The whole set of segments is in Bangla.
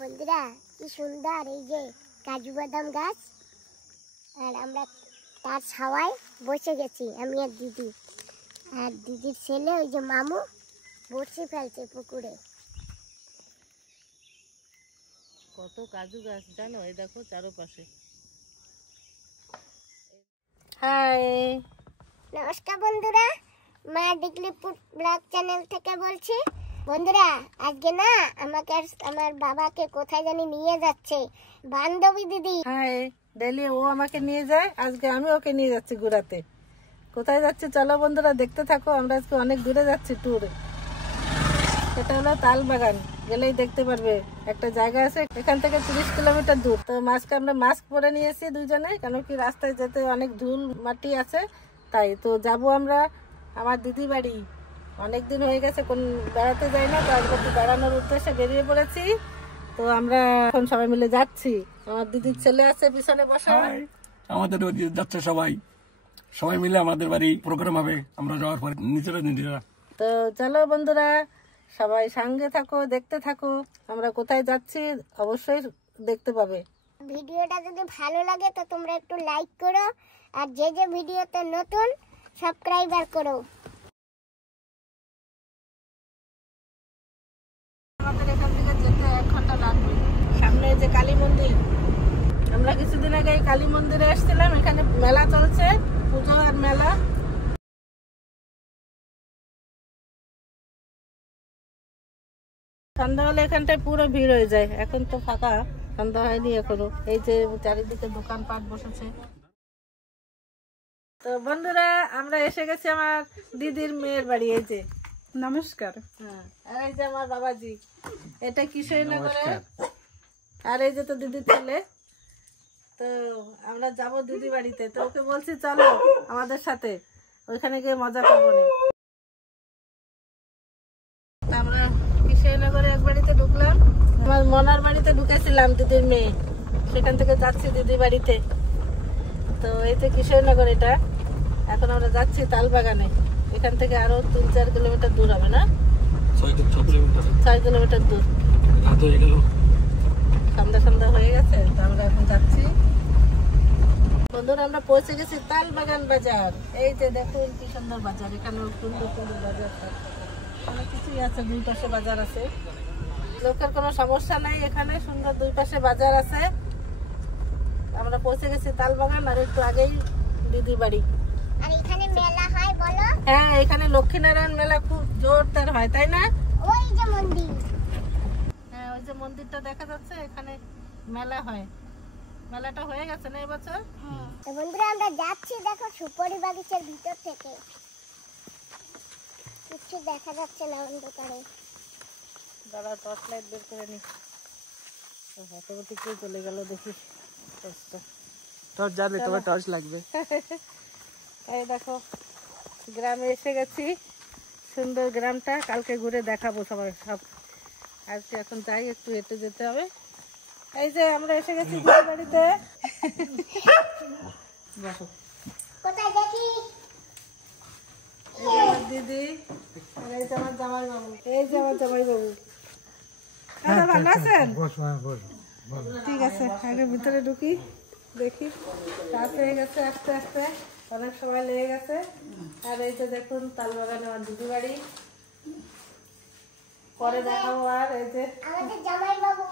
বন্ধুরা কি সুন্দর এই যে কাজু বাদাম গাছ, আর আমরা তার ছাওয়ায় বসে গেছি আমি আর দিদি। আর দিদির ছেলে ওই যে মামু বড়শি ফেলছে পুকুরে। কত কাজু গাছ জানো, এই দেখো চারপাশে। হাই, নমস্কার বন্ধুরা, মা ডিগলিপুর ব্লগ চ্যানেল থেকে বলছি। বন্ধুরা আজকে না আমাকে আমার বাবাকে কোথায় জানি নিয়ে যাচ্ছে বান্ধবী দিদি। হাই, ডেলি ও আমাকে নিয়ে যায়, আজকে আমি ওকে নিয়ে যাচ্ছি ঘোরাতে। কোথায় যাচ্ছি চলো বন্ধুরা দেখতে থাকো। আমরা আজকে অনেক দূরে যাচ্ছি ট্যুরে। এটা হলো তালবাগান, গেলেই দেখতে পারবে একটা জায়গা আছে, এখান থেকে 30 কিলোমিটার দূর। তো মাস্কে আমরা মাস্ক পরে নিয়েছি দুইজনে, কেন কি রাস্তায় যেতে অনেক ধুল মাটি আছে, তাই তো যাব আমরা আমার দিদি বাড়ি। অনেকদিন হয়ে গেছে কোন বেড়াতে যাই না, তো আজকে একটু বেড়ানোর উদ্দেশ্যে বেরিয়ে পড়েছি। তো আমরা এখন সবাই মিলে যাচ্ছি। আমার দিদির ছেলে আছে পিছনে বসা, আমাদের যাচ্ছে সবাই সবাই মিলে আমাদের বাড়ি প্রোগ্রাম হবে, আমরা যাওয়ার পরে নিজেরা। তো চলো বন্ধুরা সবাই সঙ্গে থাকো, দেখতে থাকো আমরা কোথায় যাচ্ছি, অবশ্যই দেখতে পাবে। ভিডিওটা যদি ভালো লাগে তো তোমরা একটু লাইক করো, আর যে যে ভিডিওতে নতুন সাবস্ক্রাইবার করো। আমাদের এখান থেকে যেতে 1 ঘন্টা লাগবে। সামনে যে কালী মন্দির, আমরা কিছুদিন আগে কালী মন্দিরে এসেছিলাম, এখানে মেলা চলছে, পুজো আর মেলা। সন্ধ্যা হলে এখানটায় পুরো ভিড় হয়ে যায়, এখন তো ফাঁকা, সন্ধ্যা হয়নি এখনো। এই যে চারিদিকে দোকানপাট বসেছে। তো বন্ধুরা আমরা এসে গেছি আমার দিদির মেয়ের বাড়ি। এই যে নমস্কার। হ্যাঁ, আর এই যে আমার বাবাজি, এটা কিশোরনগরে। আর এই যে তো দিদির ছেলে। তো আমরা যাব দিদি বাড়িতে, তো ওকে বলছি চলো আমাদের সাথে, ওইখানে গিয়ে মজা করবো না। আমরা কিশোরনগরে এক বাড়িতে ঢুকলাম, আমার মনার বাড়িতে ঢুকেছিলাম দিদির মেয়ে, সেখান থেকে যাচ্ছি দিদি বাড়িতে। তো এই তো কিশোরনগর, এটা এখন আমরা যাচ্ছি তালবাগানে। এখান থেকে আরো 3-4 কিলোমিটার দূর হবে না, 6 কিলোমিটার দূর। সন্ধ্যা হয়ে গেছে, তো আমরা এখন যাচ্ছি। বন্ধুরা আমরা পৌঁছে গেছি তালবাগান বাজার। এই যে দেখুন কি সুন্দর বাজার, এখানে সুন্দর সুন্দর বাজার, অনেক কিছুই আছে, 2 পাশে বাজার আছে। লোকের কোনো সমস্যা নাই, এখানে সুন্দর 2 পাশে বাজার আছে। আমরা পৌঁছে গেছি তালবাগান, আর একটু আগেই দিদি বাড়ি। আর এখানে মেলা হয় বলো? হ্যাঁ, এখানে লক্ষ্মীনারায়ণ মেলা খুব জোরদার হয়, তাই না? ওই যে মন্দির, হ্যাঁ ওই যে মন্দিরটা দেখা যাচ্ছে, এখানে মেলা হয়। মেলাটা হয়ে গেছে না এবছর? তো বন্ধুরা আমরা যাচ্ছি, দেখো সুপারি বাগিচার ভিতর থেকে কিছু দেখা যাচ্ছে না অন্ধকারে। দাদা টর্চ লাইট বের করে নি, অটোমেটিকলি চলে গেল। দেখি টর্চ জ্বালে, তোমার টর্চ লাগবে। এই দেখো গ্রামে এসে গেছি, সুন্দর গ্রামটা, কালকে ঘুরে দেখাবো সবাই সব। আজকে এখন যাই, একটু হেঁটে যেতে হবে। এই যে আমরা এসে গেছি দিদি বাড়িতে। বসো। কোথায় দেখি? এই যে আমার দিদি, আর এই যে আমার জামাই বাবু। এই যে আমার জামাই বাবু। দাদা ভালো আছেন? ঠিক আছে, আগে ভিতরে ঢুকি, দেখি। রাত হয়ে গেছে, আস্তে আস্তে অনেক সময় লেগে গেছে। আর এই যে দেখুন তালবাগানে আমার দিদি বাড়ি, পরে দেখাবো। আর এই যে আমাদের জামাই বাবু।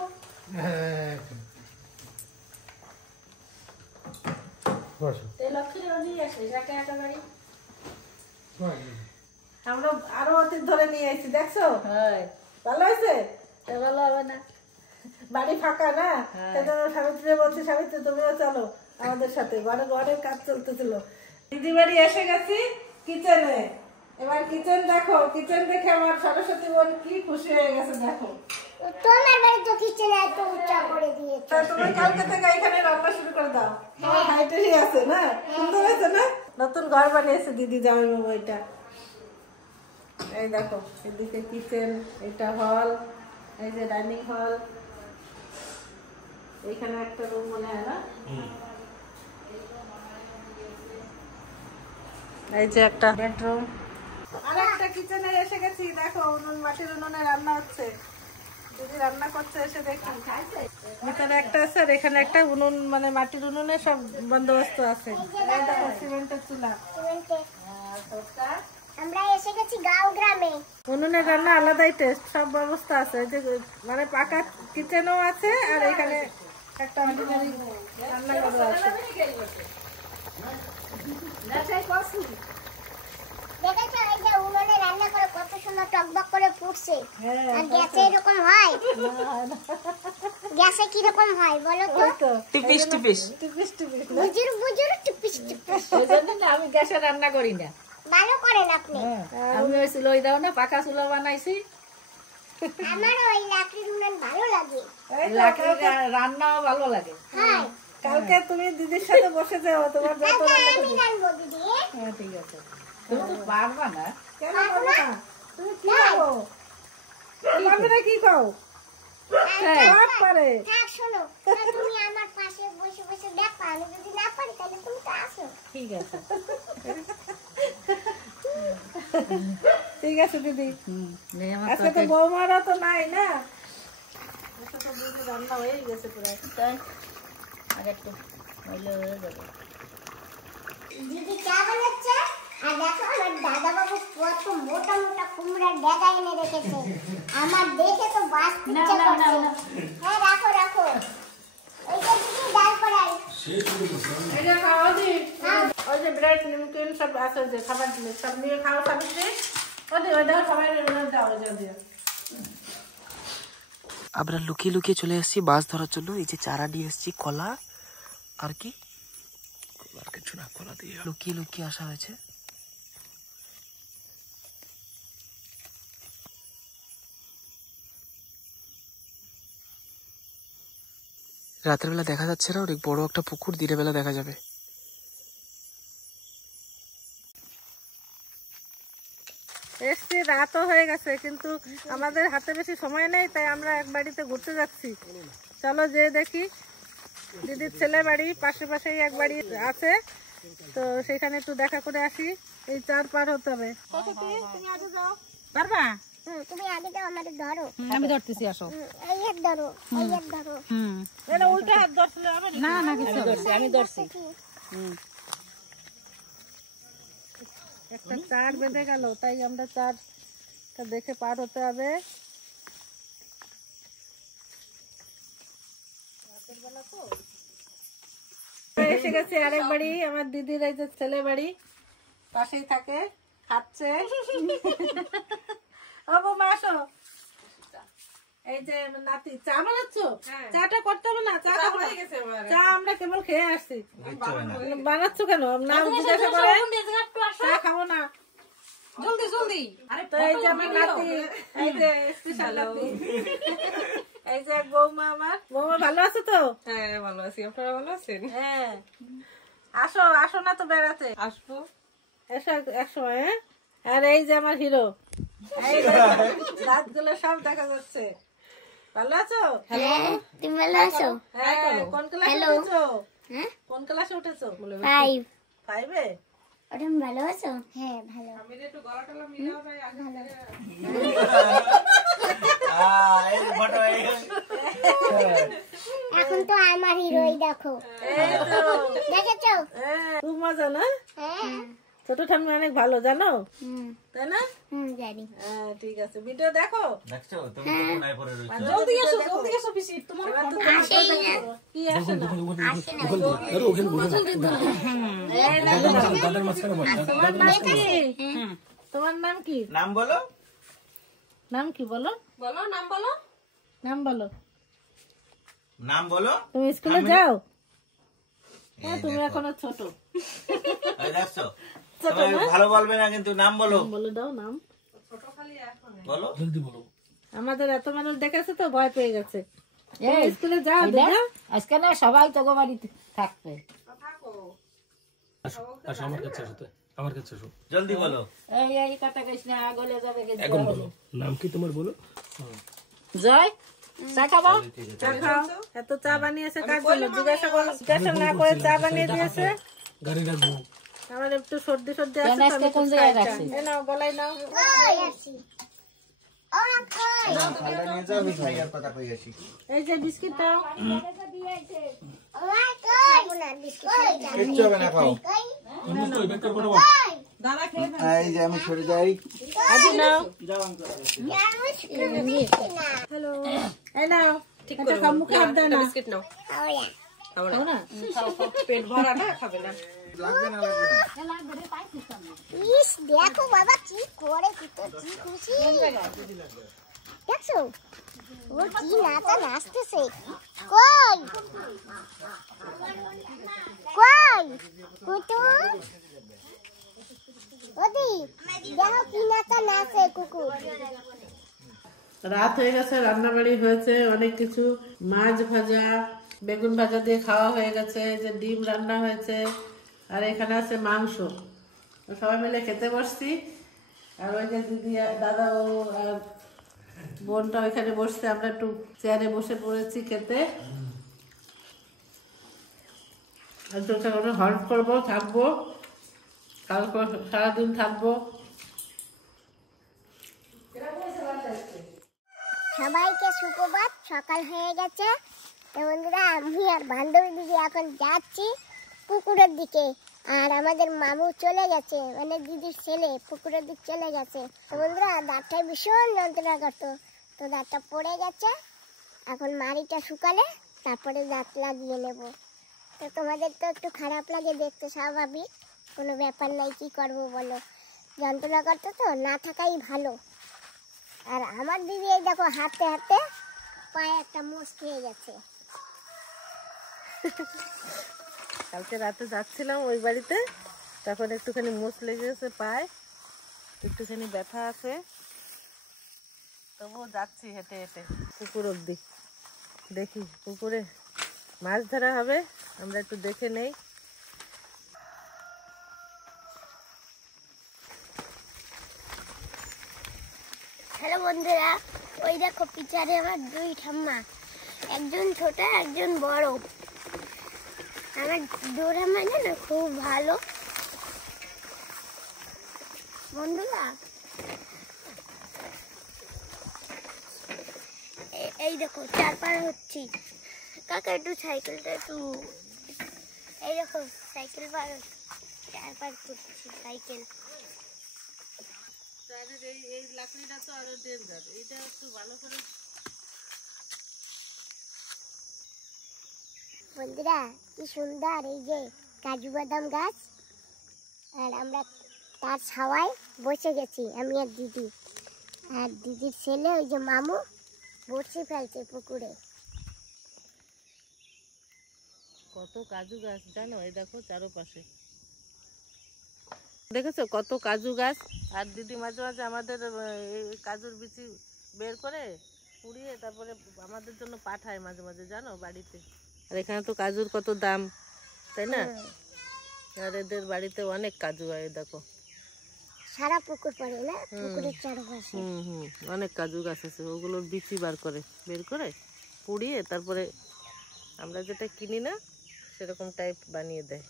আমরা আরো অতীত ধরে নিয়ে আসছি, দেখছো? ভালো হয়েছে? ভালো হবে না, বাড়ি ফাঁকা না, সাবিত্রী বলছি সাবিত্রী তুমিও চলো আমাদের সাথে। ঘরের কাজ চলতেছিল। দিদি বাড়ি এসে গেছি কিচেনে। এবার কিচেন দেখো, কিচেন দেখে আমার সরস্বতী বোন কি খুশি হয়ে গেছে। দেখো তোমার বাড়ি তো কিচেন এত উঁচা করে দিয়েছে। তুমি কালকে থেকে এখানে রান্না শুরু করে দাও, আমার হাইটেরই আছে না, সুন্দর হয়েছে না? নতুন ঘর বানিয়েছে দিদি জামাই বাবু। এটা এই দেখো, এদিকে কিচেন, এটা হল, এই যে ডাইনিং হল, এইখানে একটা রুম মনে হয় না, এই যে একটা বেডরুম। আর একটা কিচেনে এসে গেছি, দেখো উনুন, মাটির উনুনে রান্না হচ্ছে। দিদি রান্না করতে এসে দেখি ভিতরে একটা আছে আর এখানে একটা উনুন, মানে মাটির উনুনে সব বন্দোবস্ত আছে। এই দেখো সিমেন্টের চুলা। আমরা এসে গেছি গাঁও গ্রামে। উনুনের রান্না আলাদাই টেস্ট, সব ব্যবস্থা আছে। এই যে মানে পাকা কিচেনও আছে আর এখানে একটা অর্ডিনারি রান্নাঘরও আছে। দেখেছো এই যে উনুনে রান্না করে কত সুন্দর টকবক করে ফুটছে। আর গ্যাসে এরকম হয়? গ্যাসে কি রকম হয় বলো তো? টিপিস টিপিস টিপিস টিপিস। বুজুর বুজুর টিপিস টিপিস। ওইজন্য না আমি গ্যাসে রান্না করি না। ভালো করেন আপনি। আমি ওই চুলোই দাও না, পাকা চুলো বানাইছি। আমারও ওই লাকড়ির উনুন ভালো লাগে। লাকড়ির রান্নাও ভালো লাগে। হ্যাঁ, কালকে তুমি দিদির সাথে বসে যাও, তোমার যত কালকে রান্না আমি করবে। রান্না দিদি। হ্যাঁ ঠিক আছে। তুমি তো পারবা না। কেন পারবো না? তুমি কি খাও? বান্ধবীরা কি খাও? সব পারে। থাক শোনো, তুমি আমার পাশে বসে বসে দেখো, আমি যদি না পারি তাহলে তুমি তো আসো। ঠিক আছে ঠিক আছে দিদি। নেই আমার আজকে তো বৌমারা তো নাই না, আজকে তো দিদি রান্না হয়ে গেছে প্রায়। তাই আর একটু হইলে হয়ে যাবে। দিদি চা বানাচ্ছে আর দেখো আমার দাদা বাবু কত মোটা মোটা কুমড়ার ডেগা এনে রেখেছে। আমার দেখে তো বাস ইচ্ছা করছে। হ্যাঁ রাখো রাখো, ওই যে দিদি ডাল করাই। এই যে খাও দি, ওই যে ব্রেড নিমকিন সব আছে, ওই যে খাবার জিনিস সব নিয়ে খাও। সাবিত্রী ওই দেখো সবাই দাও, ওই যে দিয়ে। আমরা লুকিয়ে লুকিয়ে চলে এসেছি মাছ ধরার জন্য। এই যে চারা নিয়ে এসেছি, কলা আর কি, আর কিছু না, কলা দিয়ে লুকিয়ে লুকিয়ে আসা হয়েছে। রাতের বেলা দেখা যাচ্ছে না, অনেক বড় একটা পুকুর, দিনের বেলা দেখা যাবে। এসছি, রাতও হয়ে গেছে, কিন্তু আমাদের হাতে বেশি সময় নেই, তাই আমরা এক বাড়িতে ঘুরতে যাচ্ছি। চলো যে দেখি। দিদির ছেলে বাড়ি পাশে পাশেই এক বাড়ি আছে, তো সেখানে একটু দেখা করে আসি। এই চার পার হতে হবে। তুমি আগে যাও, পারবা? তুমি আগে দাও, আমাদের ধরো। আমি ধরতেছি, আসো। এই এক ধরো, এই এক ধরো। এটা উল্টা হাত ধরছিলে হবে না না কিছু আমি ধরছি। একটা চার বেঁধে গেল, তাই আমরা চারটা দেখে পার হতে হবে। এসে গেছে আরেক বাড়ি, আমার দিদির এই যে ছেলে বাড়ি পাশেই থাকে, খাচ্ছে। ও বৌমা আসো। এই যে নাতি চা বানাচ্ছ? চাটা করতে হবে না, চা আমরা কেবল খেয়ে আসছি। বানাচ্ছ কেন? নাম জিজ্ঞাসা করে। চা খাবো না। জলদি জলদি। তো এই যে আমার নাতি, এই যে স্পেশাল নাতি, এই যে বৌমা আমার। বৌমা ভালো আছো তো? হ্যাঁ ভালো আছি, আপনারা ভালো আছেন? হ্যাঁ, আসো আসো না তো বেড়াতে। আসবো। এসো এক সময়। হ্যাঁ, আর এই যে আমার হিরো, দাঁতগুলো সব দেখা যাচ্ছে। ভালো আছো? তুমি ভালো আছো? হ্যাঁ, কোন ক্লাসে উঠেছো? কোন ক্লাসে উঠেছো? 5। 5-এ? ওটা ভালো আছো? হ্যাঁ ভালো। এখন তো আমার হিরোই দেখো, দেখেছো? খুব মজা না? হ্যাঁ ছোট ঠাম্মি অনেক ভালো, জানো তাই না? জানি। হ্যাঁ ঠিক আছে, ভিডিও দেখো। জলদি এসো, জলদি এসো পিসি, তোমার আসেই না। কি আসে না? তাদের মাঝখানে বসে। তোমার নাম কি? তোমার নাম কি? নাম বলো। নাম কি বলো? বলো, নাম বলো। নাম বলো। নাম বলো। তুমি স্কুলে যাও? হ্যাঁ, তুমি এখনো ছোট। এই দেখছো, সবাই ভালো বলবে না, কিন্তু নাম বলো। বলে দাও নাম। বলো। জলদি বলো। আমাদের এত মানুষ দেখেছে তো ভয় পেয়ে গেছে। তুমি স্কুলে যাও দিদা? আজকে না সবাই তো বাড়িতে থাকবে। আসো আমার কাছে আসো, আমার কাছে আসো। জলদি বলো। এই এই কাটা গেছ না, গলে যাবে। এখন বলো, নাম কি তোমার বলো? জয় চা খাবো? চা খাও। এত চা বানিয়েছে কার জন্য? জিজ্ঞাসা না করে চা বানিয়ে দিয়েছে। গাড়ি রাখবো। আমার একটু সর্দি সর্দি আছে, আজকে কোন জায়গায় রাখছি? নাও গলায় নাও। ওই আসি। ওরা কই থালটা নিয়ে যাও, আমি ভাইয়ার কথা কই আসি। এই যে বিস্কিটটা ওরা কই না বিস্কুট কিচ্ছু হবে না, খাও। দাদা খেয়ে না এই যে আমি সরে যাই। আজি নাও না হ্যালো এই নাও ঠিক করে খাও মুখে হাত দাও না বিস্কিট নাও ওরা খাও না পেট ভরা না খাবে না লাগবে না, লাগবে না। ইস দেখো বাবা কি করে কি খুশি দেখছো ও কি নাচতেছে কই কই কুতু ওদি দেখো কি নাচে কুকুর রাত হয়ে গেছে, রান্না বাড়ি হয়েছে অনেক কিছু, মাছ ভাজা বেগুন ভাজা দিয়ে খাওয়া হয়ে গেছে, যে ডিম রান্না হয়েছে, আর এখানে আছে মাংস। তো সবাই মিলে খেতে বসছি। আর ওই যে দিদি দাদা ও আর বোনটা ওইখানে বসছে, আমরা একটু চেয়ারে বসে পড়েছি খেতে। আর তো হল্ট করবো, থাকবো, কালকে সারাদিন থাকবো। সবাইকে সুপ্রভাত, সকাল হয়ে গেছে। তো বন্ধুরা আমি আর বান্ধবী দিদি এখন যাচ্ছি পুকুরের দিকে, আর আমাদের মামু চলে গেছে, মানে দিদির ছেলে পুকুরের দিকে চলে গেছে। তো বন্ধুরা দাঁতটা ভীষণ যন্ত্রণা করতো, তো দাঁতটা পড়ে গেছে, এখন মাড়িটা শুকালে তারপরে দাঁত লাগিয়ে নেব। তো তোমাদের তো একটু খারাপ লাগে দেখতে, স্বাভাবিক, কোনো ব্যাপার নাই, কি করবো বলো, যন্ত্রণা করতো তো, না থাকাই ভালো। আর আমার দিদি এই দেখো হাঁটতে হাঁটতে পায়ে একটা মোষ খেয়ে গেছে। কালকে রাতে যাচ্ছিলাম ওই বাড়িতে, তখন একটুখানি মোচ লেগে গেছে পায়ে, একটুখানি ব্যথা আছে, তবুও যাচ্ছি হেঁটে হেঁটে পুকুর অব্দি। দেখি পুকুরে মাছ ধরা হবে, আমরা একটু দেখে নেই। হ্যালো বন্ধুরা, ওই দেখো পিছনে আমার দুই ঠাম্মা, একজন ছোট একজন বড়। আমার দুই ঠাম্মা না খুব ভালো বন্ধুরা। এই দেখো চার পার হচ্ছি, কাকা একটু সাইকেলটা একটু, এই দেখো সাইকেল পার চার পার করছি সাইকেল। এই লাকড়িটা তো আরো ডেঞ্জার, এইটা একটু ভালো করে। বন্ধুরা কি সুন্দর এই যে কাজু বাদাম গাছ, আর আমরা তার ছাওয়ায় বসে গেছি আমি আর দিদি, আর দিদির ছেলে ওই যে মামু বড়শি ফেলছে পুকুরে। কত কাজু গাছ জানো, এই দেখো চারপাশে, দেখেছো কত কাজু গাছ। আর দিদি মাঝে মাঝে আমাদের এই কাজুর বিচি বের করে পুড়িয়ে তারপরে আমাদের জন্য পাঠায় মাঝে মাঝে, জানো, বাড়িতে। আর এখানে তো কাজুর কত দাম, তাই না? আর এদের বাড়িতে অনেক কাজু হয়, দেখো সারা পুকুর পড়ে না, পুকুরের চারপাশে। অনেক কাজু গাছ আছে, ওগুলোর বিচি বের করে পুড়িয়ে তারপরে আমরা যেটা কিনি না সেরকম টাইপ বানিয়ে দেয়।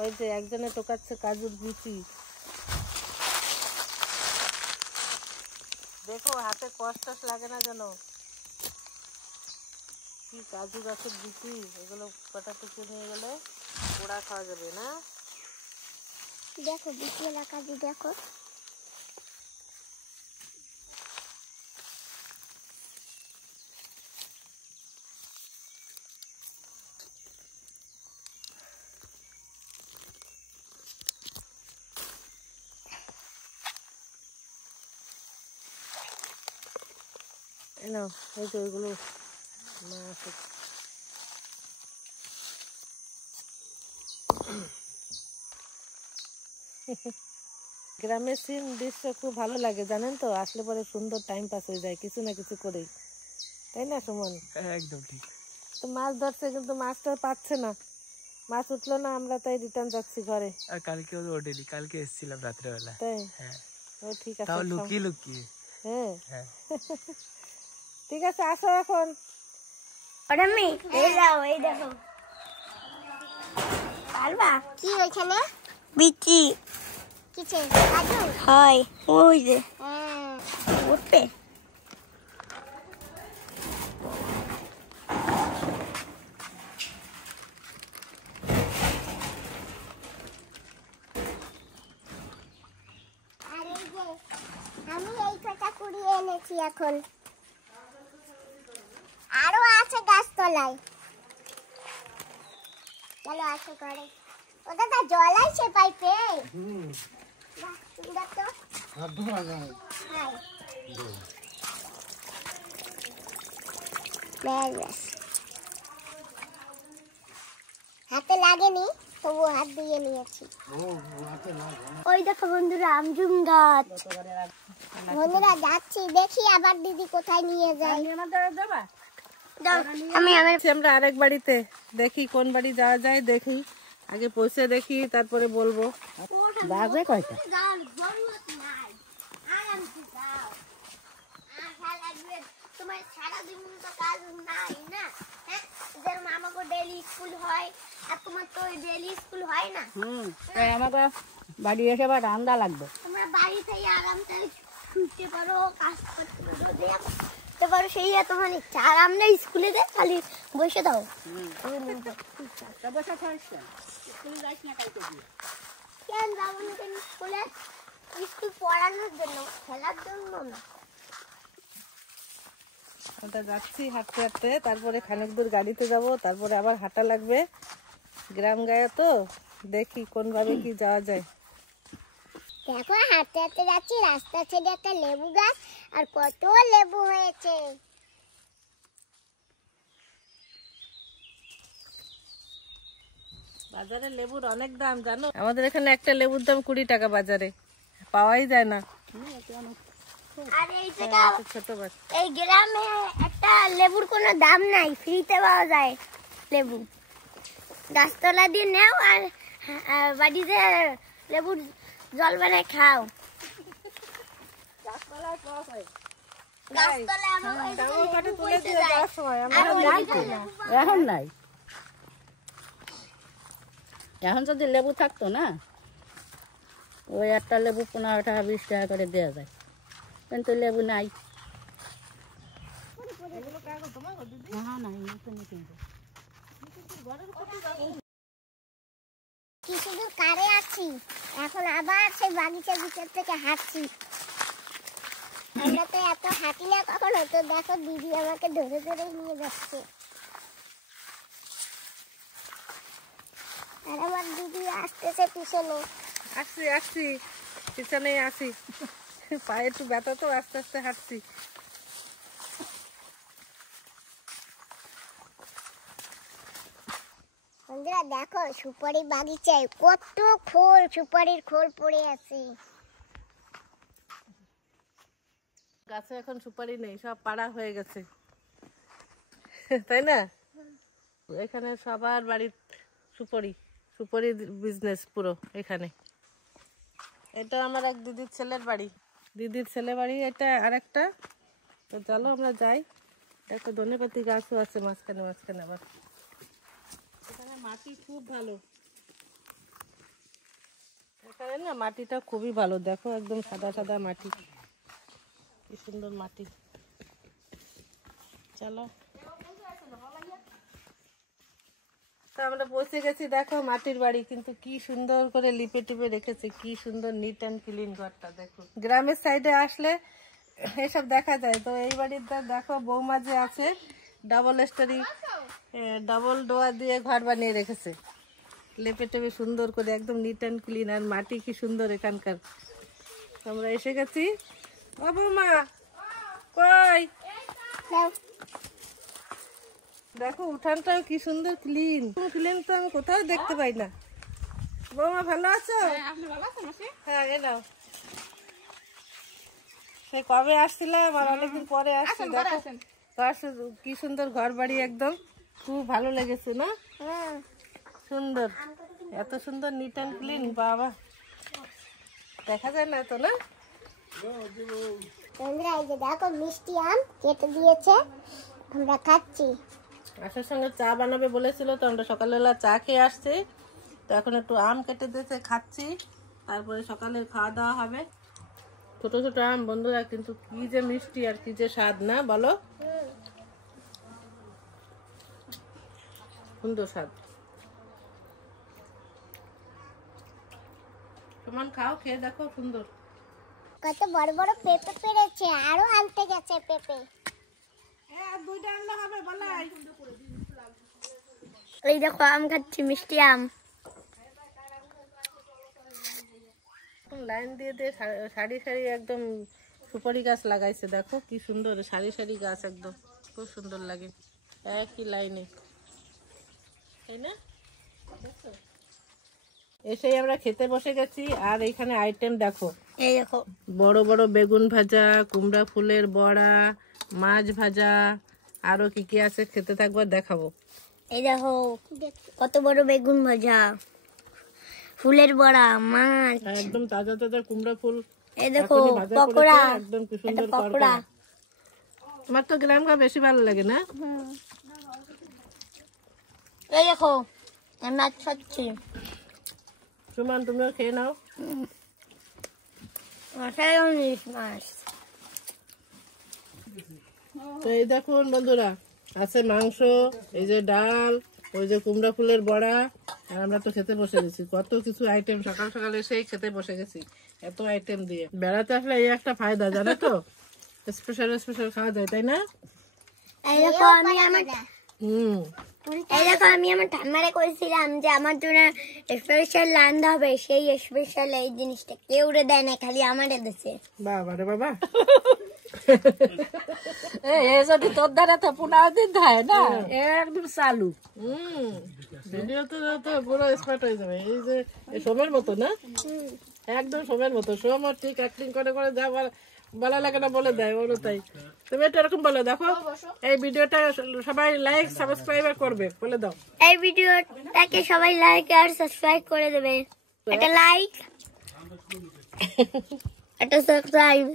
ওই যে একজনে টোকাচ্ছে কাজুর বিচি, দেখো হাতে কষ্ট লাগে না যেন। কি কাজু গাছের বিচি, এগুলো কটা টুকু নিয়ে গেলে পোড়া খাওয়া যাবে না। দেখো বিকেলা কাজু দেখো, না এই তো ওইগুলো মাছ। গ্রামের সিন দৃশ্য খুব ভালো লাগে জানেন তো, আসলে পরে সুন্দর টাইম পাস হয়ে যায় কিছু না কিছু করেই, তাই না সুমন? একদম ঠিক। তো মাছ ধরছে কিন্তু মাছটা পাচ্ছে না, মাছ উঠলো না, আমরা তাই রিটার্ন যাচ্ছি ঘরে। আর কালকেও ওঠেনি, কালকে এসেছিলাম রাত্রেবেলা। তাই? হ্যাঁ। ও ঠিক আছে, তাও লুকিয়ে লুকিয়ে। হ্যাঁ হ্যাঁ। ঠিক আছে, আসো এখন। এই যাও, এই দেখো পারবা কি ওইখানে বিচি, কি কিছে কাজু হাই ওই যে হ্যাঁ উঠবে আর এই যে আমি এই কটা কুড়িয়ে এনেছি এখন আরো আছে গাছতলায় চলো আসো করে ওটা তো জল আছে পাইপে বাহ, সুন্দর তো হাই। ব্যাস। হাতে লাগেনি তবু হাত দিয়ে নিয়েছি ওই দেখো বন্ধুরা আমজুম গাছ বন্ধুরা যাচ্ছি দেখি আবার দিদি কোথায় নিয়ে যায় দাও, আমি আমার আমরা আরেক বাড়িতে দেখি কোন বাড়ি যাওয়া যায় দেখি আগে পৌঁছে দেখি তারপরে বলবো বাজে কয়টা তোমার সারাদিন তো কাজ নাই না হ্যাঁ যেরকম আমাকে ডেইলি স্কুল হয় আর তোমার তো ডেইলি স্কুল হয় না তাই আমাকে বাড়ি এসে আবার রান্না লাগবে। তোমরা বাড়ি থেকে আরামসে শুতে পারো কাজ করতে পারো সেই তোমার ইচ্ছা আর আমরা স্কুলে যাই খালি বসে দাও কেন যাবো না কেন স্কুলে স্কুল পড়ানোর জন্য খেলার জন্য না আমরা যাচ্ছি হাঁটতে হাঁটতে তারপরে খানিক দূর গাড়িতে যাব তারপরে আবার হাঁটা লাগবে গ্রাম গায়ে তো দেখি কোন ভাবে কি যাওয়া যায় দেখো হাঁটতে হাঁটতে যাচ্ছি রাস্তা ছেড়ে একটা লেবু গাছ আর কত লেবু হয়েছে বাজারে লেবুর অনেক দাম জানো আমাদের এখানে একটা লেবুর দাম 20 টাকা বাজারে পাওয়াই যায় না আর এই জায়গা ছোট বাচ্চা এই গ্রামে একটা লেবুর কোনো দাম নাই ফ্রিতে পাওয়া যায় লেবু গাছতলা দিয়ে নেও আর বাড়িতে লেবুর জল বানায় খাও গাছতলায় আমাকে তুলে দিয়ে যাওয়ার সময় আমরা এখন নাই, এখন যদি লেবু থাকতো না ওই একটা লেবু 15 টাকা 20 টাকা করে দেওয়া যায়, কিন্তু লেবু নাই। কিছুদিন কারে আছি এখন আবার সেই বাগিচার ভিতর থেকে হাঁটছি আমরা তো এত হাঁটি না কখনো তো দেখো দিদি আমাকে ধরে ধরে নিয়ে যাচ্ছে আর আমার দিদি আসতেছে পিছনে আসছি আসছি পিছনেই আসি পায়ে একটু ব্যথা তো আস্তে আস্তে হাঁটছি বন্ধুরা দেখো সুপারি বাগিচায় কত খোল সুপারির খোল পড়ে আছে গাছে এখন সুপারি নেই সব পাড়া হয়ে গেছে তাই না এখানে সবার বাড়ির সুপারি সুপারি বিজনেস পুরো এখানে এটা আমার এক দিদির ছেলের বাড়ি দিদির ছেলে বাড়ি এটা আরেকটা তো চলো আমরা যাই একটা ধনেপাতি গাছও আছে মাঝখানে মাঝখানে আবার এখানে মাটি খুব ভালো এখানে না মাটিটা খুবই ভালো দেখো একদম সাদা সাদা মাটি কি সুন্দর মাটি চলো আমরা পৌঁছে গেছি দেখো মাটির বাড়ি কিন্তু কি সুন্দর করে লিপে টিপে রেখেছে কি সুন্দর নিট অ্যান্ড ক্লিন ঘরটা দেখো গ্রামের সাইডে আসলে এসব দেখা যায় তো এই বাড়িতে দেখো বৌমা যে আছে ডাবল স্টোরি ডাবল ডোয়ার দিয়ে ঘর বানিয়ে রেখেছে লেপে টেপে সুন্দর করে একদম নিট অ্যান্ড ক্লিন আর মাটি কি সুন্দর এখানকার আমরা এসে গেছি ও বৌমা কই দেখো উঠানটাও কি সুন্দর ক্লিন ক্লিন তো আমি কোথাও দেখতে পাই না বৌমা ভালো আছো হ্যাঁ এলাও সে কবে আসছিলাম আর অনেকদিন পরে আসছি দেখো কি সুন্দর ঘর বাড়ি একদম খুব ভালো লেগেছে না সুন্দর এত সুন্দর নিট অ্যান্ড ক্লিন বাবা দেখা যায় না তো না বন্ধুরা এই যে দেখো মিষ্টি আম কেটে দিয়েছে আমরা খাচ্ছি আসার সঙ্গে চা বানাবে বলেছিল তো আমরা সকালবেলা চা খেয়ে আসছি তো এখন একটু আম কেটে দিয়েছে খাচ্ছি তারপরে সকালে খাওয়া দাওয়া হবে। ছোট ছোট আম বন্ধুরা, কিন্তু কি যে মিষ্টি আর কি যে স্বাদ না বলো, সুন্দর স্বাদ। সমান খাও, খেয়ে দেখো, সুন্দর। কত বড় বড় পেঁপে পেরেছে, আরো আনতে গেছে পেঁপে। দুইটা আনলে হবে বলাই। এই দেখো আম খাচ্ছি, মিষ্টি আম। লাইন দিয়ে দিয়ে সারি সারি একদম সুপারি গাছ লাগাইছে, দেখো কি সুন্দর সারি সারি গাছ, একদম খুব সুন্দর লাগে একই লাইনে, তাই না? এসেই আমরা খেতে বসে গেছি। আর এখানে আইটেম দেখো, এই দেখো বড় বড় বেগুন ভাজা, কুমড়া ফুলের বড়া, মাছ ভাজা, আরো কি কি আছে খেতে থাকবো, দেখাবো। এই দেখো কত বড় বেগুন ভাজা, ফুলের বড়া, মাছ। একদম তাজা তাজা কুমড়া ফুল এই দেখো এখনই ভাজা করেছে, পকোড়া, একদম কি এটা সুন্দর পকোড়া। আমার তো গ্রাম খাওয়া বেশি ভালো লাগে না। এই দেখো আমি মাছ খাচ্ছি। সুমান তুমিও খেয়ে নাও। অসাধারণ ইলিশ মাছ। তো এই দেখুন বন্ধুরা, আছে মাংস, এই যে ডাল, ওই যে কুমড়া ফুলের বড়া, আর আমরা তো খেতে বসে গেছি। কত কিছু আইটেম, সকাল সকাল এসেই খেতে বসে গেছি এত আইটেম দিয়ে। বেড়াতে আসলে এই একটা ফায়দা, জানো তো, স্পেশাল স্পেশাল খাওয়া যায়, তাই না? এই দেখো আমি আমার এই দেখো আমি আমার ঠাম্মারে কইছিলাম যে আমার জন্য স্পেশাল রান্না হবে, সেই স্পেশাল এই জিনিসটা কেউ রে দেয় না, খালি আমারে দিছে। বাবা রে বাবা, যদি তোর দ্বারা তো 15 দিন থাকে না, একদম চালু। ভিডিওতে তো পুরো স্মার্ট হয়ে যাবে। এই যে সোমের মতো না, একদম সোমের মতো। সোম আর ঠিক অ্যাক্টিং করে করে যা বলা লাগে না বলে দেয়, ওরও তাই। তুমি একটু এরকম বলে দেখো, এই ভিডিওটা সবাই লাইক সাবস্ক্রাইব করবে, বলে দাও। এই ভিডিওটাকে সবাই লাইক আর সাবস্ক্রাইব করে দেবে। এটা লাইক, এটা সাবস্ক্রাইব।